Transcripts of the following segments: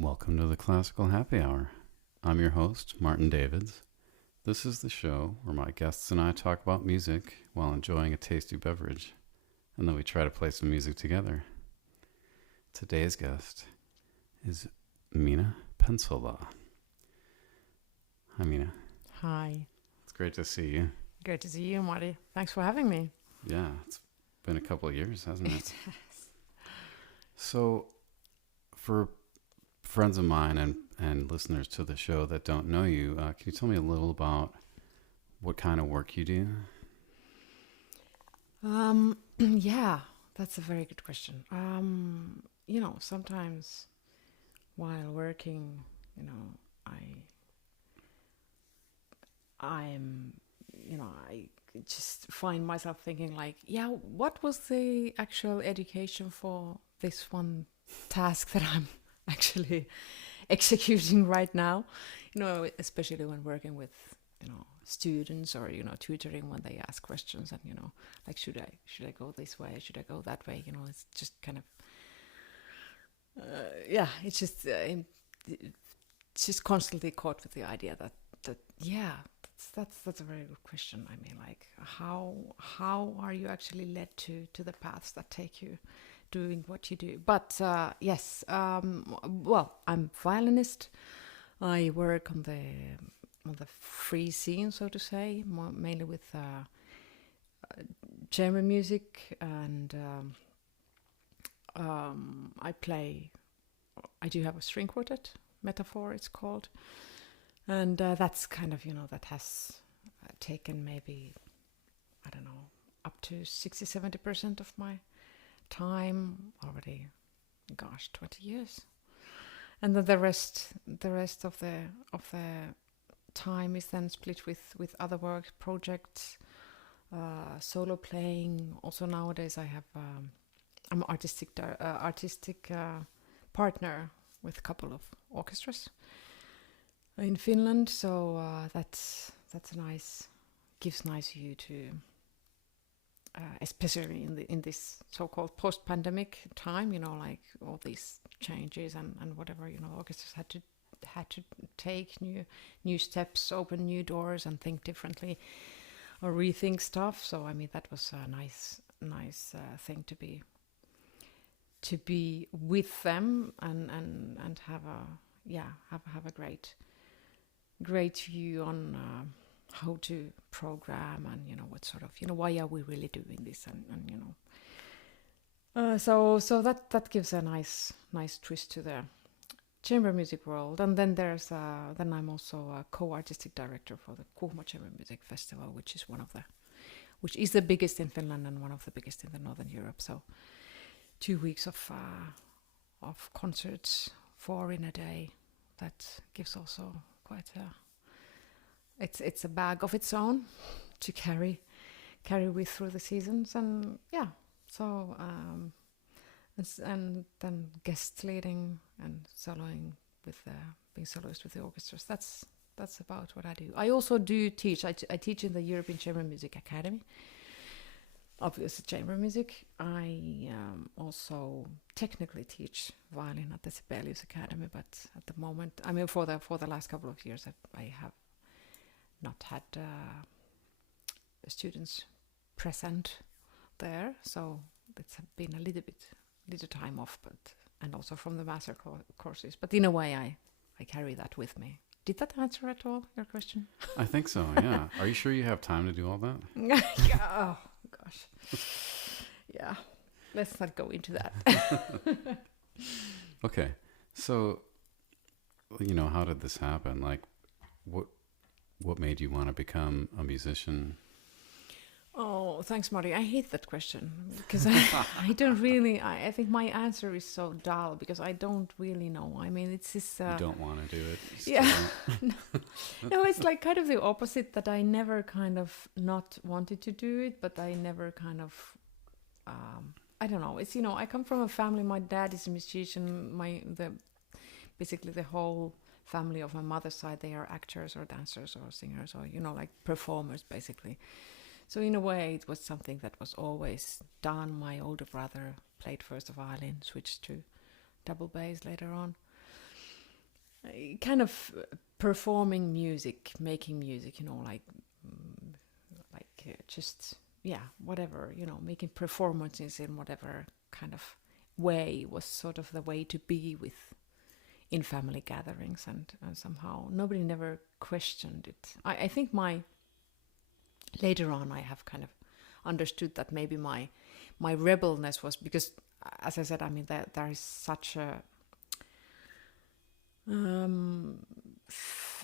Welcome to the Classical Happy Hour. I'm your host, Martin Davids. This is the show where my guests and I talk about music while enjoying a tasty beverage, and then we try to play some music together. Today's guest is Minna Pensola. Hi, Minna. Hi. It's great to see you. Great to see you, Marty. Thanks for having me. Yeah, it's been a couple of years, hasn't it? It has. So, for friends of mine and listeners to the show that don't know you, can you tell me a little about what kind of work you do? Yeah, that's a very good question. Sometimes while working, I just find myself thinking like, yeah, what was the actual education for this one task that I'm actually executing right now? Especially when working with, students or, tutoring when they ask questions and, like, should I go this way? Should I go that way? It's just kind of, it's just constantly caught with the idea that yeah, that's a very good question. I mean, like, how are you actually led to the paths that take you doing what you do? But yes, well, I'm violinist. I work on the free scene, so to say, mainly with chamber music, and I do have a string quartet, Metaphor it's called, and that's kind of, that has taken maybe, I don't know, up to 60-70% of my time already. Gosh, 20 years. And then the rest of the time is then split with other work projects, solo playing. Also nowadays I have I'm artistic partner with a couple of orchestras in Finland, so that's a nice, gives nice view to especially in this so-called post-pandemic time, like all these changes and whatever, orchestras had to take new steps, open new doors, and think differently or rethink stuff. So I mean, that was a nice thing to be with them and have a great view on how to program, and what sort of, why are we really doing this, and so that gives a nice twist to the chamber music world. And then there's then I'm also a co-artistic director for the Kuhmo Chamber Music Festival, which is the biggest in Finland and one of the biggest in the Northern Europe. So 2 weeks of concerts, 4 in a day. That gives also quite a, it's a bag of its own to carry with through the seasons. And yeah, so and then guest leading and soloing with being soloist with the orchestras. That's about what I do. I also do teach. I teach in the European Chamber Music Academy. Obviously, chamber music. I also technically teach violin at the Sibelius Academy, but at the moment, I mean, for the last couple of years, I have not had students present there, so it's been a little time off, and also from the master courses. But in a way, I carry that with me. Did that answer at all your question? I think so, yeah. Are you sure you have time to do all that? Yeah. Oh, gosh. Yeah. Let's not go into that. Okay. So, how did this happen? Like, what made you want to become a musician? Oh, thanks, Marty. I hate that question because I don't really. I think my answer is so dull because I don't really know. I mean, it's this. You don't want to do it. Yeah. No, it's like kind of the opposite. That I never kind of not wanted to do it, but I never kind of. I don't know. It's, I come from a family. My dad is a musician. Basically the whole family of my mother's side, they are actors or dancers or singers or like performers basically. So in a way, it was something that was always done. My older brother played first the violin, switched to double bass later on. kind of performing music, making music, just whatever, making performances in whatever kind of way was sort of the way to be with in family gatherings, and somehow nobody never questioned it. I think later on I have kind of understood that maybe my rebelness was because, as I said, I mean there is such a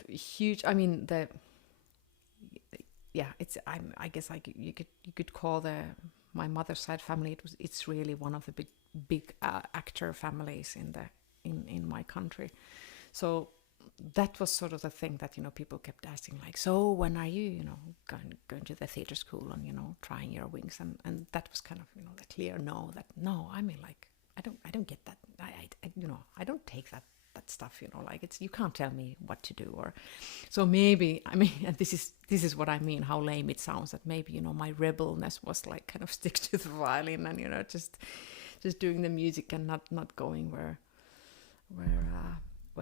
huge, I mean it's I guess you could call my mother's side family, it's really one of the big actor families in my country. So that was sort of the thing that people kept asking, like, so when are you going to the theater school and trying your wings, and that was kind of the clear no, that no, I mean, like, I don't get that. I don't take that stuff, like, it's, you can't tell me what to do. Or so maybe, I mean, and this is what I mean, how lame it sounds, that maybe my rebelness was like kind of stick to the violin and just doing the music and not going where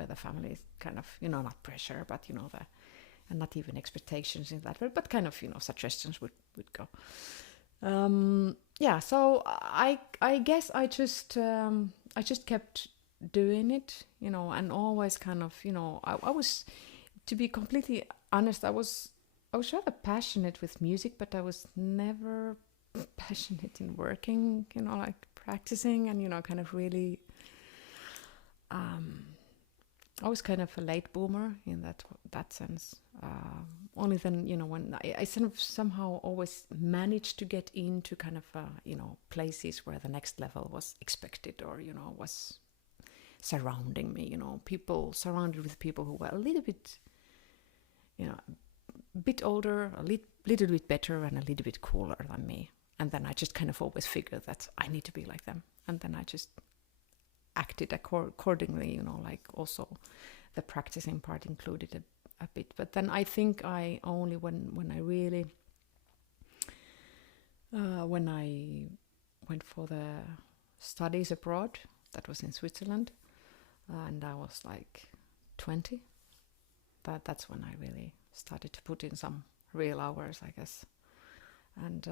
the family is kind of not pressure, but and not even expectations in that way, but kind of suggestions would go. So I guess I just kept doing it, and always kind of I was, to be completely honest, I was rather passionate with music, but I was never passionate in working, like practicing and kind of really I was kind of a late boomer in that sense. Only then, when I somehow always managed to get into kind of places where the next level was expected, or was surrounding me. People surrounded with people who were a little bit, a bit older, a little bit better, and a little bit cooler than me. And then I just kind of always figured that I need to be like them, and then I just acted accordingly, like also the practicing part included a bit. But then I think I only when I really when I went for the studies abroad, that was in Switzerland, and I was like 20, that's when I really started to put in some real hours, I guess. And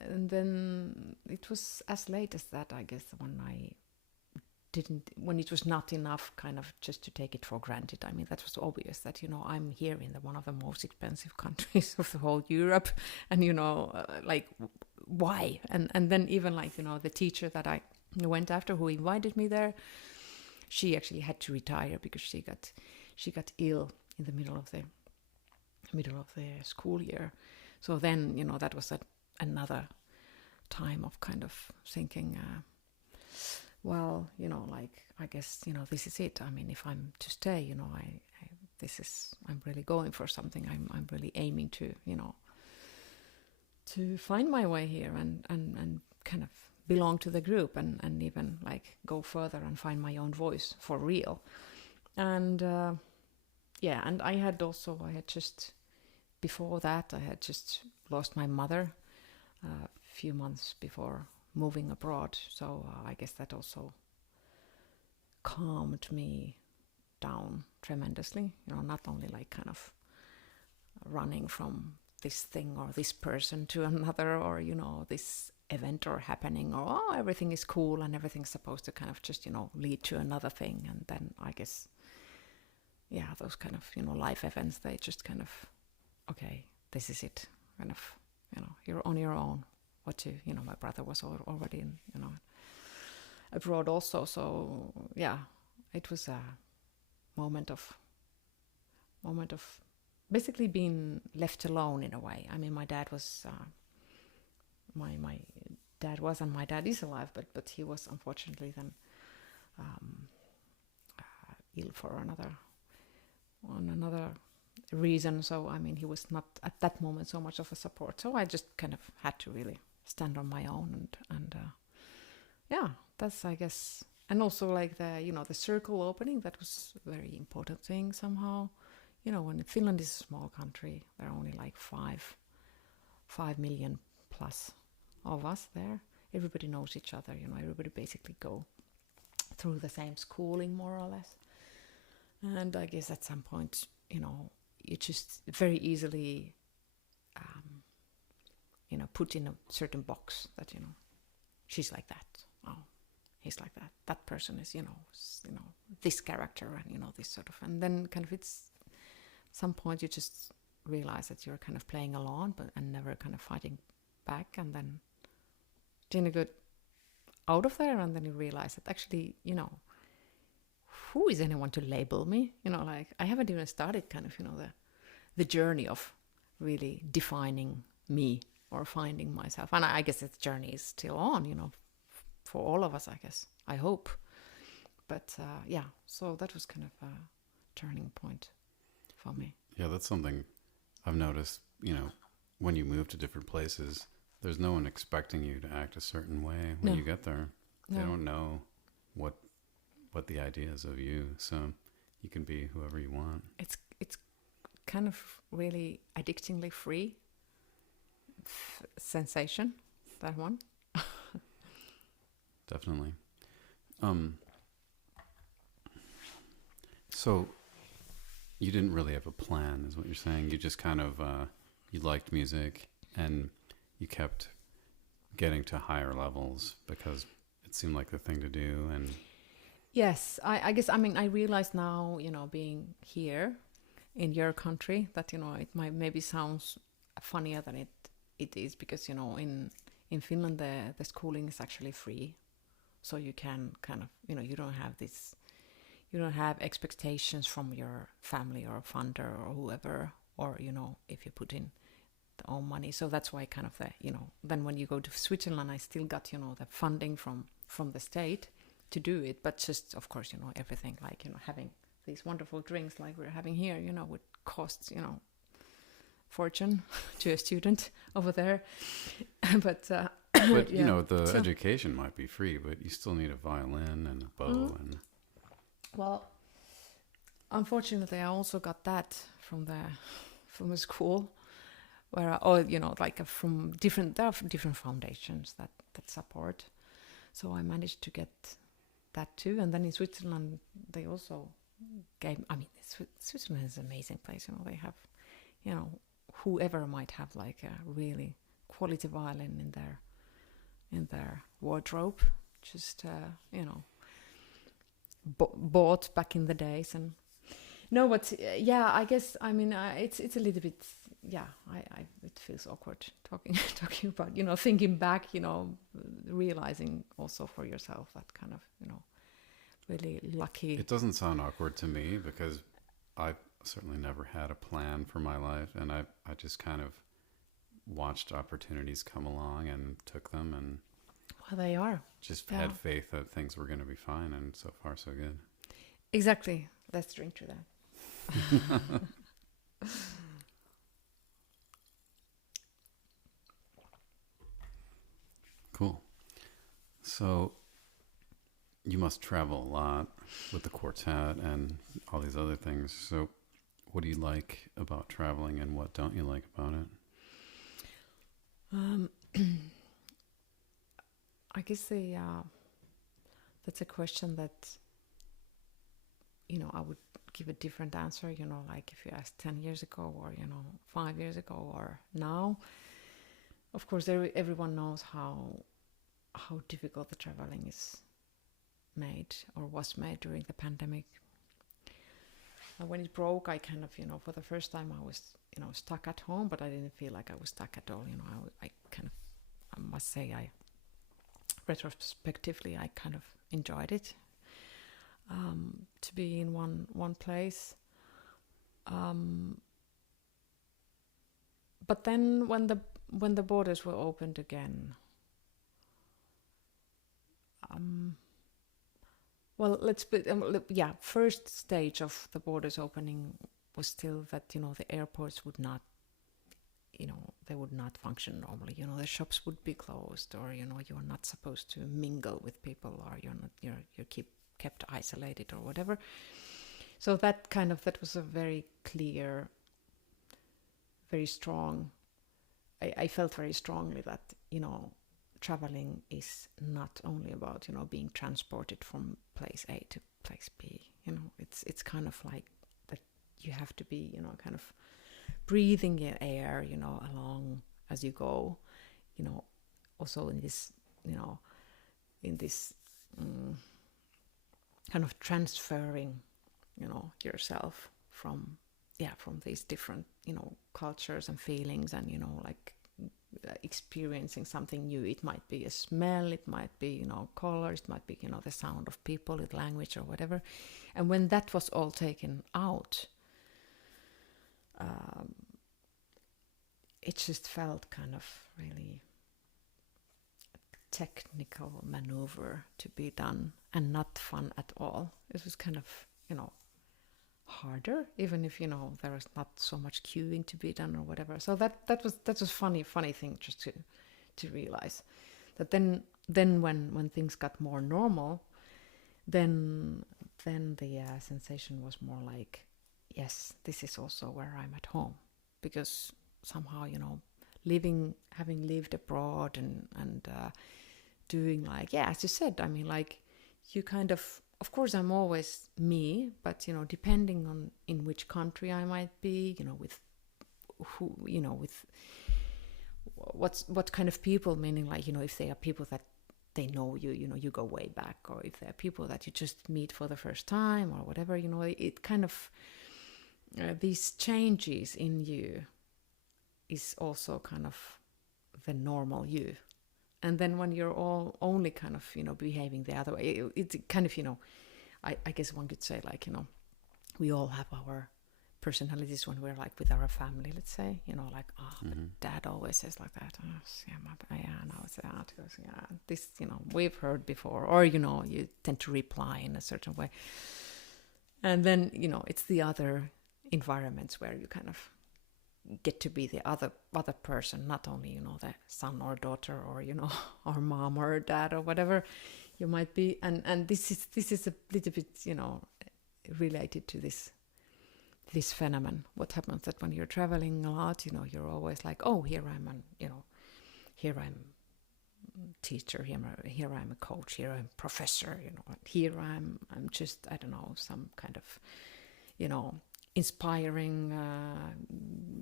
and then it was as late as that, I guess, when it was not enough kind of just to take it for granted. I mean, that was obvious that, I'm here in one of the most expensive countries of the whole Europe, and, like, why? And then even like, the teacher that I went after, who invited me there, she actually had to retire because she got ill in the middle of the school year. So then, that was another time of kind of thinking, well, like, I guess, this is it. I mean, if I'm to stay, I'm really going for something. I'm really aiming to, to find my way here and kind of belong to the group and even like go further and find my own voice for real. And and I had just, before that, I had just lost my mother a few months before moving abroad. So I guess that also calmed me down tremendously. Not only like kind of running from this thing or this person to another, or, this event or happening, or everything is cool and everything's supposed to kind of just, lead to another thing. And then I guess, those kind of, life events, they just kind of, okay, this is it. Kind of, you're on your own. What to, my brother was already in, abroad also. So it was a moment of basically being left alone in a way. I mean, my dad was my dad was, and my dad is alive, but he was unfortunately then ill for another reason. So I mean, he was not at that moment so much of a support. So I just kind of had to really stand on my own, and that's, I guess. And also like the circle opening, that was a very important thing somehow. When Finland is a small country, there are only like 5 million plus of us there. Everybody knows each other, everybody basically go through the same schooling more or less. And I guess at some point, you just very easily, put in a certain box that, she's like that. Oh, he's like that. That person is, this character and, this sort of, and then kind of it's some point you just realize that you're kind of playing along, and never kind of fighting back. And then you get out of there, and then you realize that actually, who is anyone to label me? Like I haven't even started kind of, the journey of really defining me or finding myself. And I guess that journey is still on, for all of us, I guess. I hope. But so that was kind of a turning point for me. Yeah, that's something I've noticed, when you move to different places, there's no one expecting you to act a certain way when you get there. They don't know what the idea is of you, so you can be whoever you want. It's kind of really addictingly free sensation, that one. Definitely. So you didn't really have a plan, is what you're saying. You just kind of you liked music and you kept getting to higher levels because it seemed like the thing to do. And yes, I guess, I realize now, being here in your country, that, it might maybe sounds funnier than it is, because, in Finland, the schooling is actually free. So you can kind of, you don't have expectations from your family or funder or whoever, or, if you put in the own money. So that's why kind of then when you go to Switzerland, I still got, the funding from the state to do it, but just, of course, everything like, having these wonderful drinks like we're having here, would cost, fortune to a student over there. But the education might be free, but you still need a violin and a bow. And well, unfortunately, I also got that from the school, where from different foundations that support. So I managed to get that too. And then in Switzerland, they also gave. Switzerland is an amazing place. They have, whoever might have like a really quality violin in their wardrobe, just bought back in the days. And no, but I guess it's a little bit, it feels awkward talking about, thinking back, realizing also for yourself that kind of, really lucky. It doesn't sound awkward to me because I've certainly never had a plan for my life, and I just kind of watched opportunities come along and took them, and well, they are. Just had faith that things were going to be fine, and so far so good. Exactly. Let's drink to that. Cool. So you must travel a lot with the quartet and all these other things. So what do you like about traveling and what don't you like about it? I guess that's a question that, I would give a different answer, like if you asked 10 years ago or, 5 years ago or now. Of course, everyone knows how difficult the traveling is made or was made during the pandemic. And when it broke, I kind of, for the first time I was, stuck at home, but I didn't feel like I was stuck at all. I kind of, I must say, retrospectively, I kind of enjoyed it, to be in one place. But then when the borders were opened again, first stage of the borders opening was still that, the airports would not, they would not function normally. The shops would be closed, or, you're not supposed to mingle with people, or you're kept isolated or whatever. So that was a very clear, very strong, I felt very strongly that, traveling is not only about, being transported from place A to place B. It's kind of like that you have to be, kind of breathing in air, along as you go, also in this, in this kind of transferring, yourself from these different, cultures and feelings, and, like experiencing something new. It might be a smell, it might be, colors, it might be, the sound of people, the language or whatever. And when that was all taken out, it just felt kind of really technical maneuver to be done and not fun at all. It was kind of, harder, even if, there was not so much cueing to be done or whatever. So that was funny thing just to realize that then when things got more normal, then the sensation was more like, yes, this is also where I'm at home, because somehow, having lived abroad and doing, like, as you said, I mean, like, you kind of course I'm always me, but, depending on in which country I might be, with who, with what kind of people, meaning, like, if they are people that they know you, you go way back, or if they are people that you just meet for the first time or whatever, it kind of, these changes in you is also kind of the normal you. And then when you're all only kind of, behaving the other way, it's kind of, I guess one could say, like, we all have our personalities when we're, like, with our family, let's say, like, but dad always says like that. This, we've heard before, or, you tend to reply in a certain way. And then, it's the other environments where you kind of get to be the other person, not only, the son or daughter, or, or mom or dad or whatever you might be. And this is a little bit, related to this phenomenon. What happens that when you're traveling a lot, you're always like, oh, here I'm here I'm teacher, here I'm a coach, here I'm professor, here I'm just, I don't know, some kind of, inspiring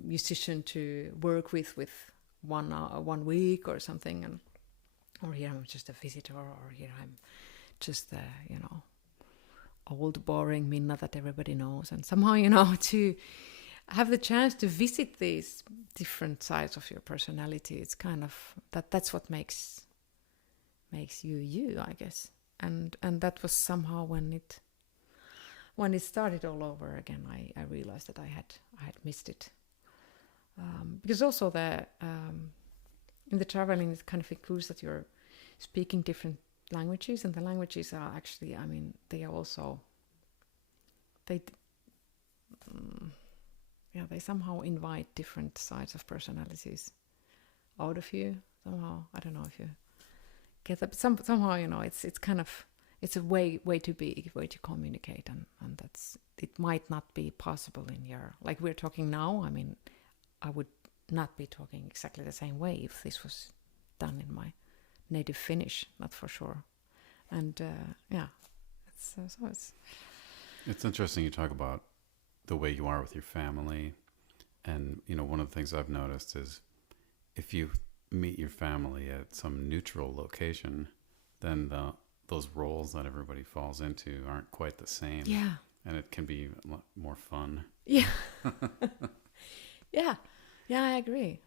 musician to work with 1 week or something, and or here I'm just a visitor, or here I'm just old boring Minna that everybody knows. And somehow, to have the chance to visit these different sides of your personality, it's kind of that's what makes you, I guess. And that was somehow when it started all over again, I realized that I had missed it, because also in the traveling, it kind of includes that you're speaking different languages, and the languages are actually, I mean, they are also they somehow invite different sides of personalities out of you somehow. I don't know if you get that, but somehow it's kind of, it's a way to be, way to communicate, and that's, it might not be possible in your, like we're talking now. I mean, I would not be talking exactly the same way if this was done in my native Finnish, not for sure. And it's interesting you talk about the way you are with your family, and one of the things I've noticed is if you meet your family at some neutral location, then those roles that everybody falls into aren't quite the same. Yeah. And it can be a lot more fun. Yeah. Yeah, I agree,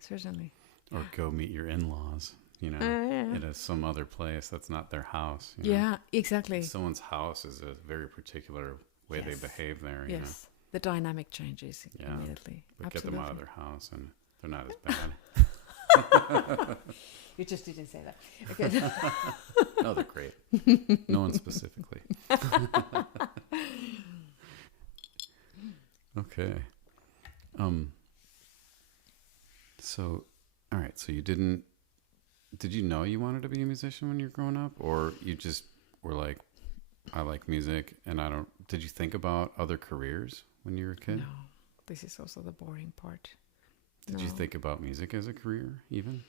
certainly. Or go meet your in-laws, in some other place that's not their house. Yeah, exactly. Someone's house is a very particular way they behave there. Yes, the dynamic changes immediately. But get them out of their house and they're not as bad. You just didn't say that. Okay. No, they're great. No one specifically. Okay. So, all right. So did you know you wanted to be a musician when you were growing up, or you just were like, I like music, and did you think about other careers when you were a kid? No, this is also the boring part. Did you think about music as a career even?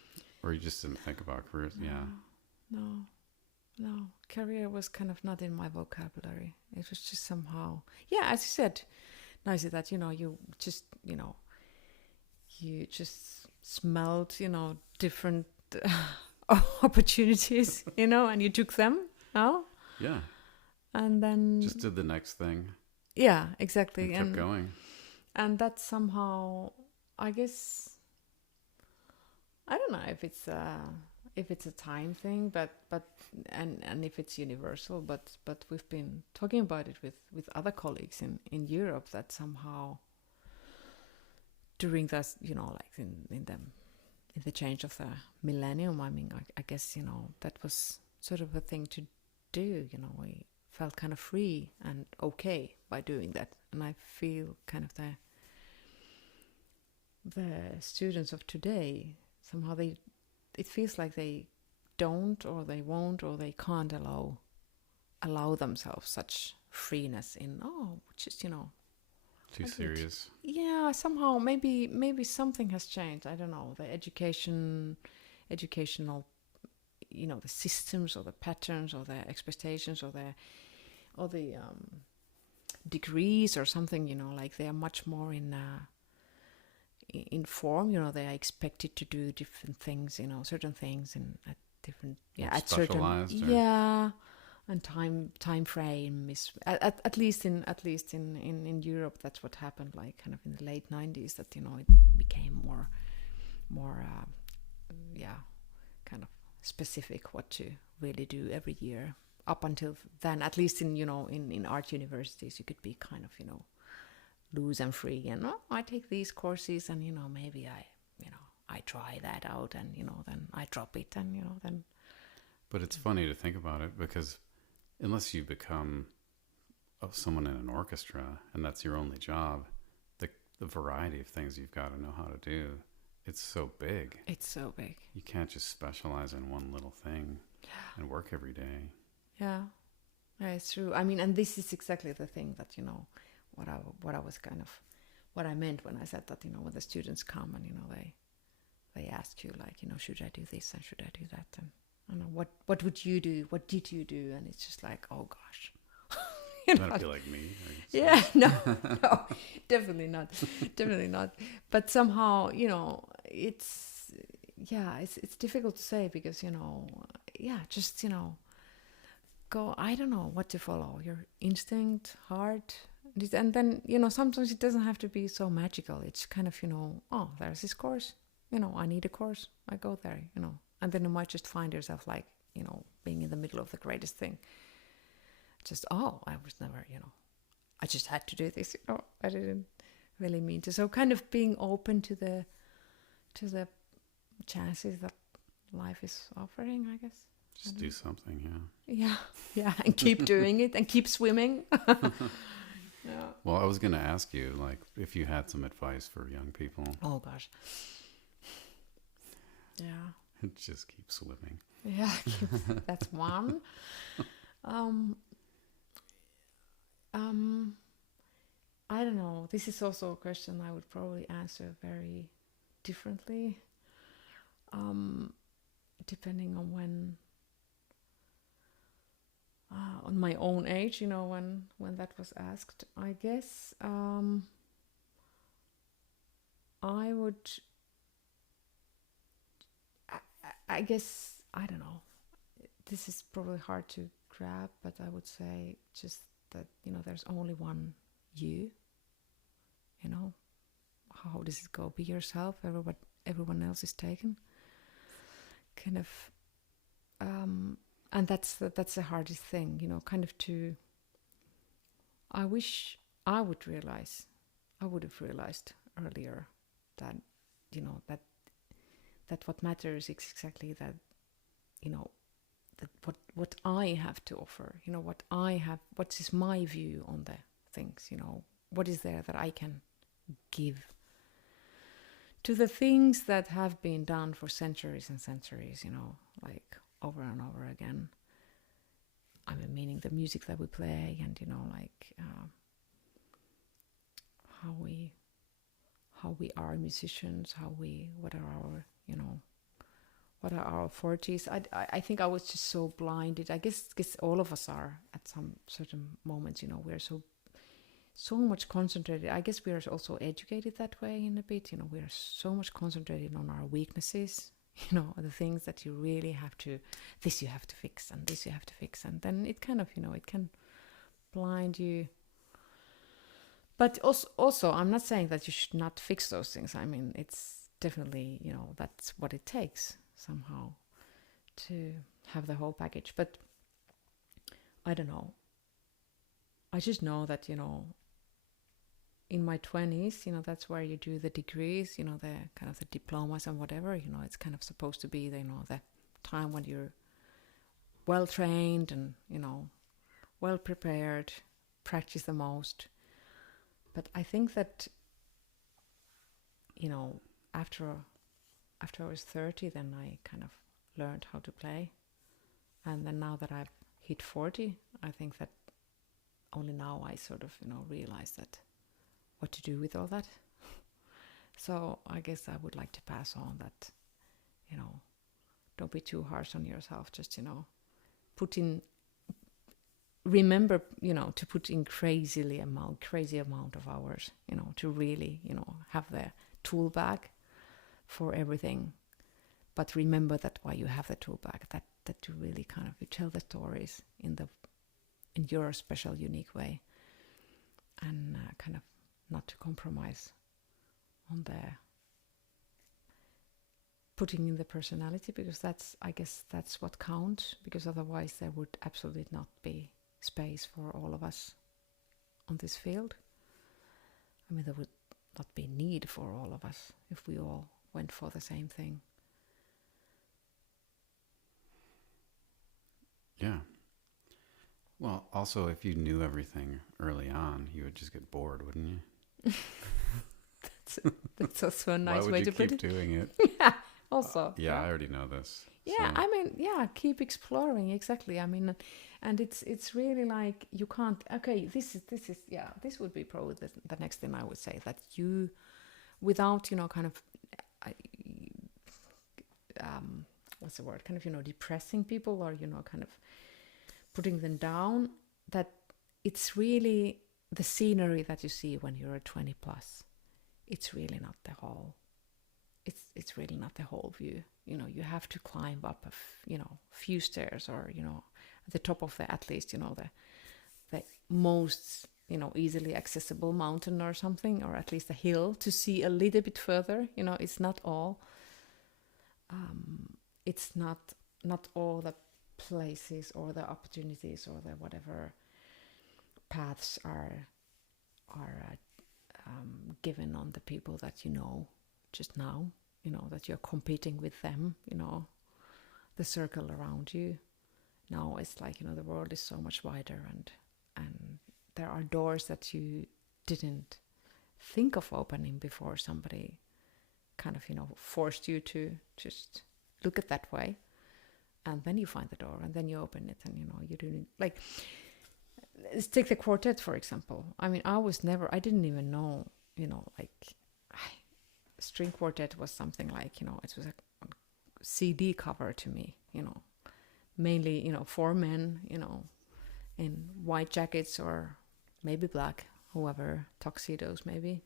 Or you just didn't think about careers? No. Yeah. No. No, career was kind of not in my vocabulary. It was just somehow, yeah, as you said, nicely that, you just, you just smelled, different opportunities, and you took them. Oh, Yeah. and then Just did the next thing yeah, exactly, and kept going. and that somehow, I guess, I don't know if it's a time thing, but and if it's universal, but we've been talking about it with other colleagues in Europe that somehow during that, like in the change of the millennium, I mean, I guess, that was sort of a thing to do. We felt kind of free and okay by doing that, and I feel kind of the students of today somehow it feels like they don't or they won't or they can't allow themselves such freeness in just Too serious. yeah, somehow maybe something has changed. I don't know, the educational, the systems or the patterns or the expectations or the degrees or something, like they are much more in form. They are expected to do different things, certain things at different, Like at certain, specialized or- yeah, and time frame is at least in Europe. That's what happened, like kind of in the late 90s, that it became more yeah, kind of specific what to really do every year. Up until then, at least in art universities, you could be kind of loose and free, and I take these courses, and maybe I try that out, and then I drop it, and then. But it's funny to think about it, because unless you become someone in an orchestra and that's your only job, the variety of things you've got to know how to do, it's so big. It's so big. You can't just specialize in one little thing and work every day. Yeah, it's true. I mean, and this is exactly the thing that what I was kind of what I meant when I said that when the students come and they ask you, like, should I do this and should I do that, and I don't know, what would you do, what did you do, and it's just like, oh gosh. That'd be like me. Yeah, no, definitely not, definitely not. But somehow, it's difficult to say, because just go. I don't know what to follow. Your instinct, heart, and then sometimes it doesn't have to be so magical. It's kind of oh, there's this course. I need a course. I go there. And then you might just find yourself like being in the middle of the greatest thing. Just I was never I just had to do this. I didn't really mean to. So kind of being open to the chances that life is offering, I guess. Just do something, yeah. Yeah, and keep doing it and keep swimming. Yeah. Well, I was going to ask you, like, if you had some advice for young people. Oh gosh. Yeah. Just keep swimming. Yeah, that's one. I don't know. This is also a question I would probably answer very differently, depending on when, on my own age. When that was asked, I guess I would. I guess I don't know. This is probably hard to grab, but I would say just that there's only one you. How does it go? Be yourself. Everyone else is taken. Kind of, and that's the hardest thing. Kind of to. I wish I would have realized earlier that that what matters is exactly that. That what I have to offer, what is my view on the things, what is there that I can give to the things that have been done for centuries and centuries, like over and over again. I mean, meaning the music that we play, and like how we are musicians, what are our what are our 40s. I think I was just so blinded. I guess all of us are at some certain moments. You know, we're so much concentrated. I guess we are also educated that way in a bit. You know, we are so much concentrated on our weaknesses. You know, the things that you really have to, this you have to fix, and this you have to fix, and then it kind of, you know, it can blind you. But also, I'm not saying that you should not fix those things. I mean, it's definitely, you know, that's what it takes somehow to have the whole package. But I don't know. I just know that, you know, in my 20s, you know, that's where you do the degrees, you know, the kind of the diplomas and whatever, you know, it's kind of supposed to be the, you know, the time when you're well trained and, you know, well prepared, practice the most. But I think that, you know, after I was 30, then I kind of learned how to play. And then now that I've hit 40, I think that only now I sort of, you know, realize that what to do with all that. So I guess I would like to pass on that, you know, don't be too harsh on yourself. Just, you know, remember, you know, to put in crazy amount of hours, you know, to really, you know, have the tool bag for everything. But remember that while you have the tool bag, that you really kind of, you tell the stories in your special, unique way, and kind of not to compromise on the putting in the personality, because I guess that's what counts, because otherwise there would absolutely not be space for all of us on this field. I mean, there would not be need for all of us if we all went for the same thing. Yeah. Well, also, if you knew everything early on, you would just get bored, wouldn't you? That's also a nice way to put it. Why would you keep doing it? Yeah, also. Yeah, I already know this. Yeah, so. I mean, yeah, keep exploring, exactly. I mean, and it's really like, you can't, okay, this would be probably the next thing I would say, that you, without, you know, kind of, what's the word, kind of, you know, depressing people, or, you know, kind of putting them down, that it's really the scenery that you see when you're 20 plus. It's really not the whole, it's really not the whole view. You know, you have to climb up a few stairs, or, you know, at the top of the, at least, you know, the most, you know, easily accessible mountain or something, or at least a hill, to see a little bit further. You know, it's not all, it's not all the places or the opportunities or the whatever paths are given on the people that you know just now, you know, that you're competing with them, you know, the circle around you. Now it's like, you know, the world is so much wider, and there are doors that you didn't think of opening before somebody kind of, you know, forced you to just look at that way. And then you find the door, and then you open it, and, you know, you do, like, let's take the quartet, for example. I mean, I didn't even know, you know, like, string quartet was something like, you know, it was a CD cover to me, you know, mainly, you know, 4 men, you know, in white jackets or maybe black, whoever, tuxedos maybe,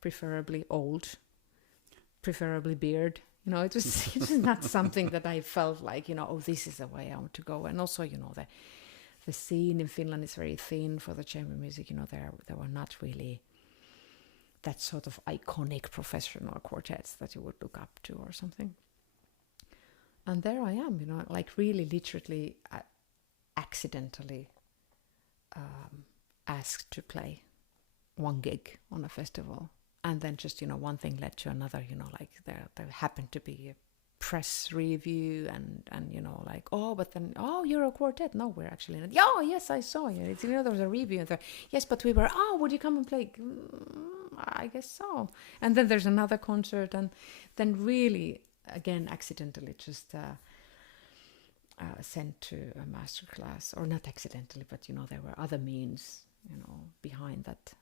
preferably old, preferably beard. You know, it's not something that I felt like, you know, oh, this is the way I want to go. And also, you know, the scene in Finland is very thin for the chamber music. You know, there were not really that sort of iconic professional quartets that you would look up to or something. And there I am, you know, like really literally accidentally asked to play one gig on a festival. And then just, you know, one thing led to another, you know, like there happened to be a press review and you know, like, oh, but then, oh, you're a quartet. No, we're actually not. Oh, yes, I saw you. It's, you know, there was a review. And there, yes, but we were, oh, would you come and play? I guess so. And then there's another concert. And then really, again, accidentally just sent to a masterclass. Or not accidentally, but, you know, there were other means, you know, behind that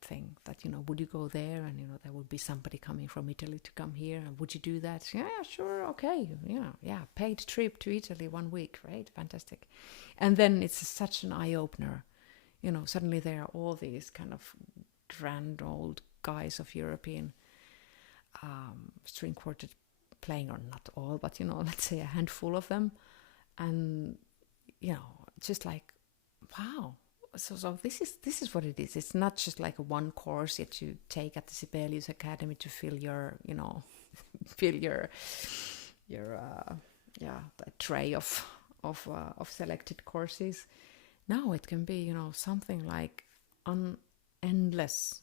thing that, would you go there, and there would be somebody coming from Italy to come here, and would you do that? Yeah, sure, okay, paid trip to Italy 1 week, right? Fantastic. And then it's such an eye-opener. Suddenly there are all these kind of grand old guys of European string quartet playing, or not all, but let's say a handful of them, and just like, wow. So this is what it is. It's not just like one course that you take at the Sibelius Academy to fill your the tray of selected courses. No, it can be something like an endless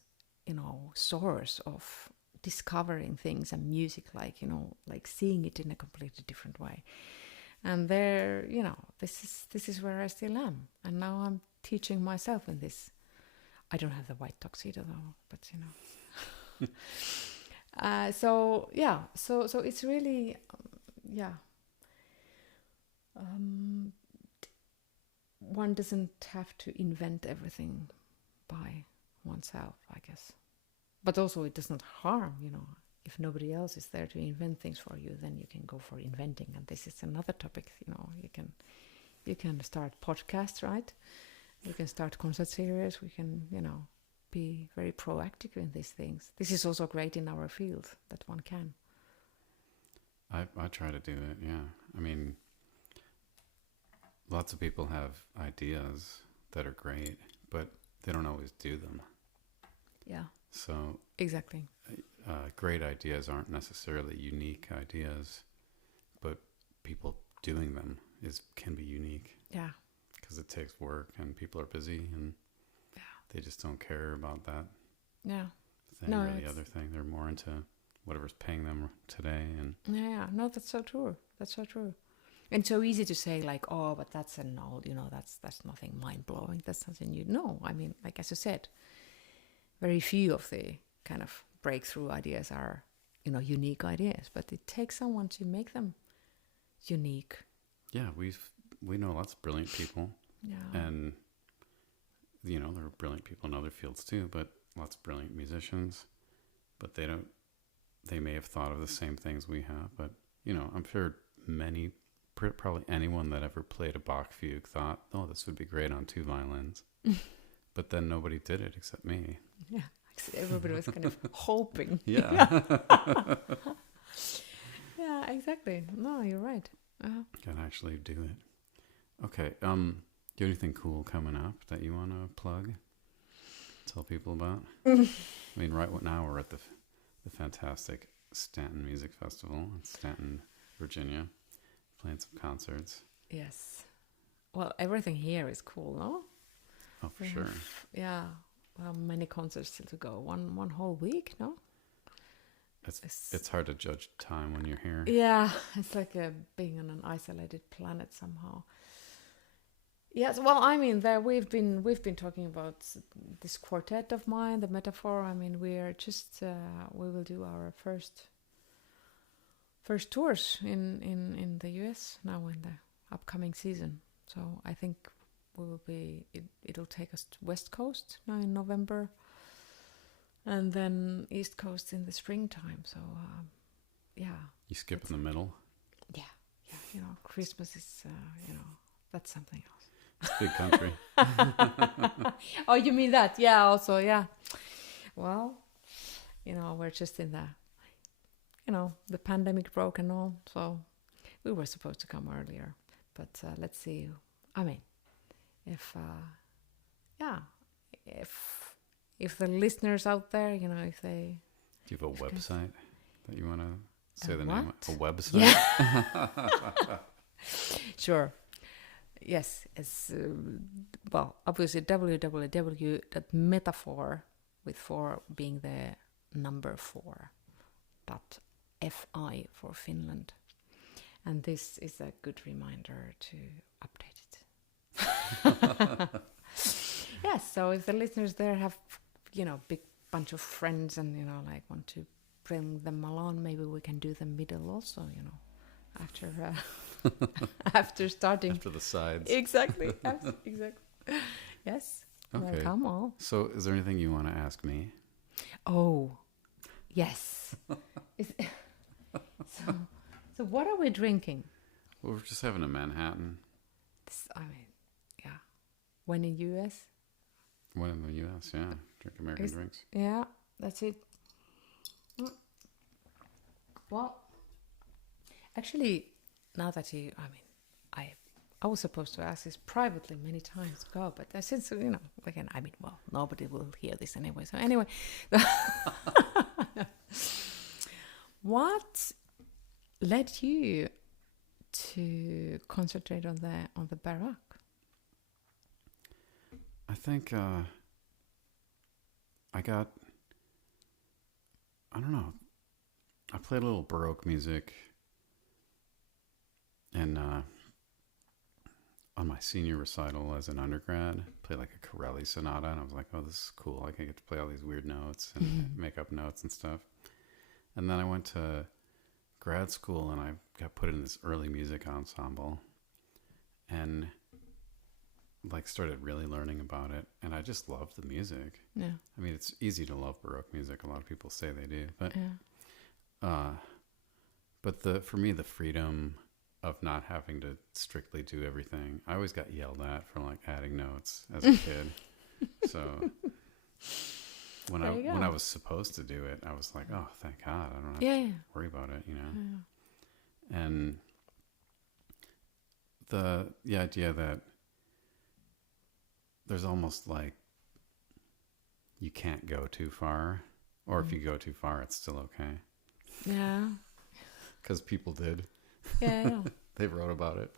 source of discovering things and music, like seeing it in a completely different way. And there, this is where I still am, and now I'm teaching myself in this. I don't have the white tuxedo though, but so it's really one doesn't have to invent everything by oneself, I guess. But also it does not harm, if nobody else is there to invent things for you, then you can go for inventing. And this is another topic, you can start podcasts, right? We can start concert series. We can, be very proactive in these things. This is also great in our field that one can. I try to do it, yeah. I mean, lots of people have ideas that are great, but they don't always do them. Yeah. So exactly. Great ideas aren't necessarily unique ideas, but people doing them can be unique. Yeah. Because it takes work and people are busy and they just don't care about that thing or the other thing. They're more into whatever's paying them today. And no, that's so true. That's so true. And so easy to say like, oh, but that's an old, that's nothing mind-blowing. That's nothing new. No, I mean, like as you said, very few of the kind of breakthrough ideas are, unique ideas, but it takes someone to make them unique. Yeah, we know lots of brilliant people. Yeah. And, there are brilliant people in other fields too, but lots of brilliant musicians. But they may have thought of the same things we have. But, I'm sure probably anyone that ever played a Bach fugue thought, oh, this would be great on 2 violins. But then nobody did it except me. Yeah, everybody was kind of hoping. Yeah. Yeah, exactly. No, you're right. Can actually do it. Okay. Do you have anything cool coming up that you want to plug? Tell people about? I mean, right now we're at the fantastic Staunton Music Festival in Staunton, Virginia, playing some concerts. Yes. Well, everything here is cool, no? Oh, for sure. Yeah. Well, many concerts still to go. One whole week, no? It's hard to judge time when you're here. Yeah, it's like being on an isolated planet somehow. Yes, well, I mean, we've been talking about this quartet of mine, the Metaphor. I mean, we are just we will do our first tours in the US now in the upcoming season. So I think we will be. It'll take us to West Coast now in November, and then East Coast in the springtime. So yeah. You skip in the middle. Yeah. Christmas is that's something else. It's a big country. Oh, you mean that? Yeah, also, yeah. Well, we're just in the pandemic broke and all, so we were supposed to come earlier. But let's see. I mean, if the listeners out there, if they... Do you have a website that you want to say the what? name of? A website? Yeah. Sure. Yes, it's obviously www.metaphor, with 4 being the number 4, .fi for Finland, and this is a good reminder to update it. Yes, so if the listeners there have big bunch of friends and like want to bring them along, maybe we can do the middle also, after after starting. After the sides. Exactly. Exactly. Yes. Okay. Welcome all. So, is there anything you want to ask me? Oh, yes. so, so what are we drinking? Well, we're just having a Manhattan. I mean, yeah. When in US? One in the U.S., yeah. Drink American drinks. Yeah, that's it. Well, actually, now that I was supposed to ask this privately many times ago, but since, again, nobody will hear this anyway. So anyway, what led you to concentrate on the Baroque? I think I don't know. I played a little Baroque music and on my senior recital as an undergrad, played like a Corelli sonata, and I was like, oh, this is cool. I can get to play all these weird notes and make up notes and stuff. And then I went to grad school and I got put in this early music ensemble and like started really learning about it, and I just loved the music. Yeah. I mean, it's easy to love Baroque music. A lot of people say they do, but for me, the freedom of not having to strictly do everything. I always got yelled at for like adding notes as a kid. So when I was supposed to do it, I was like, oh, thank God, I don't have to worry about it, Yeah. And the idea that there's almost like you can't go too far, or if you go too far, it's still okay. Yeah. Because people did. Yeah. They wrote about it.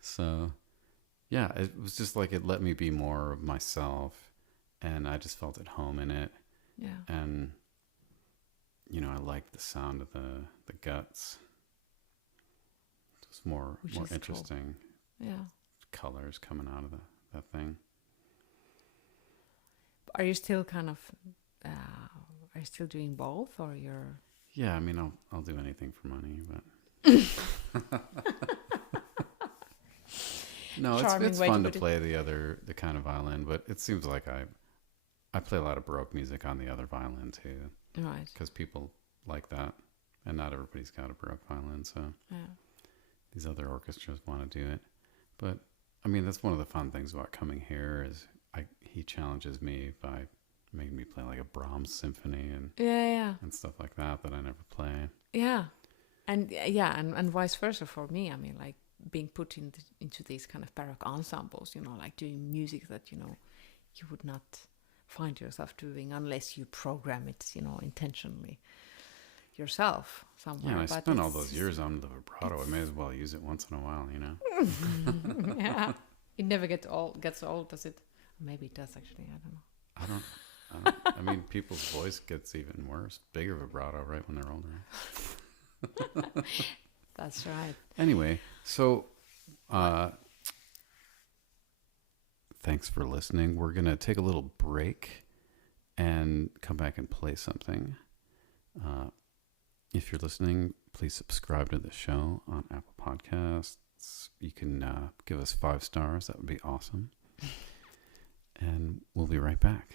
So, yeah, it was just like it let me be more of myself, and I just felt at home in it. Yeah. And, I liked the sound of the guts. It was more interesting. Cool. Yeah. Colors coming out of that thing. Are you still kind of are you still doing both, or you're? Yeah, I mean, I'll do anything for money, but no, it's fun to play the kind of violin, but it seems like I play a lot of Baroque music on the other violin too, Right? Because people like that, and not everybody's got a Baroque violin, so these other orchestras want to do it, but. I mean, that's one of the fun things about coming here is he challenges me by making me play like a Brahms symphony and stuff like that I never play. Yeah, and vice versa for me. I mean, like being put into these kind of Baroque ensembles, like doing music that you would not find yourself doing unless you program it, intentionally yourself somewhere. Yeah, I spent all those years on the vibrato. I may as well use it once in a while, Yeah, it never gets old, does it? Maybe it does, actually. I don't know. I mean, people's voice gets even worse, bigger vibrato, right, when they're older. That's right. Anyway, so thanks for listening. We're gonna take a little break and come back and play something. If you're listening, please subscribe to the show on Apple Podcasts. You can give us 5 stars. That would be awesome. And we'll be right back.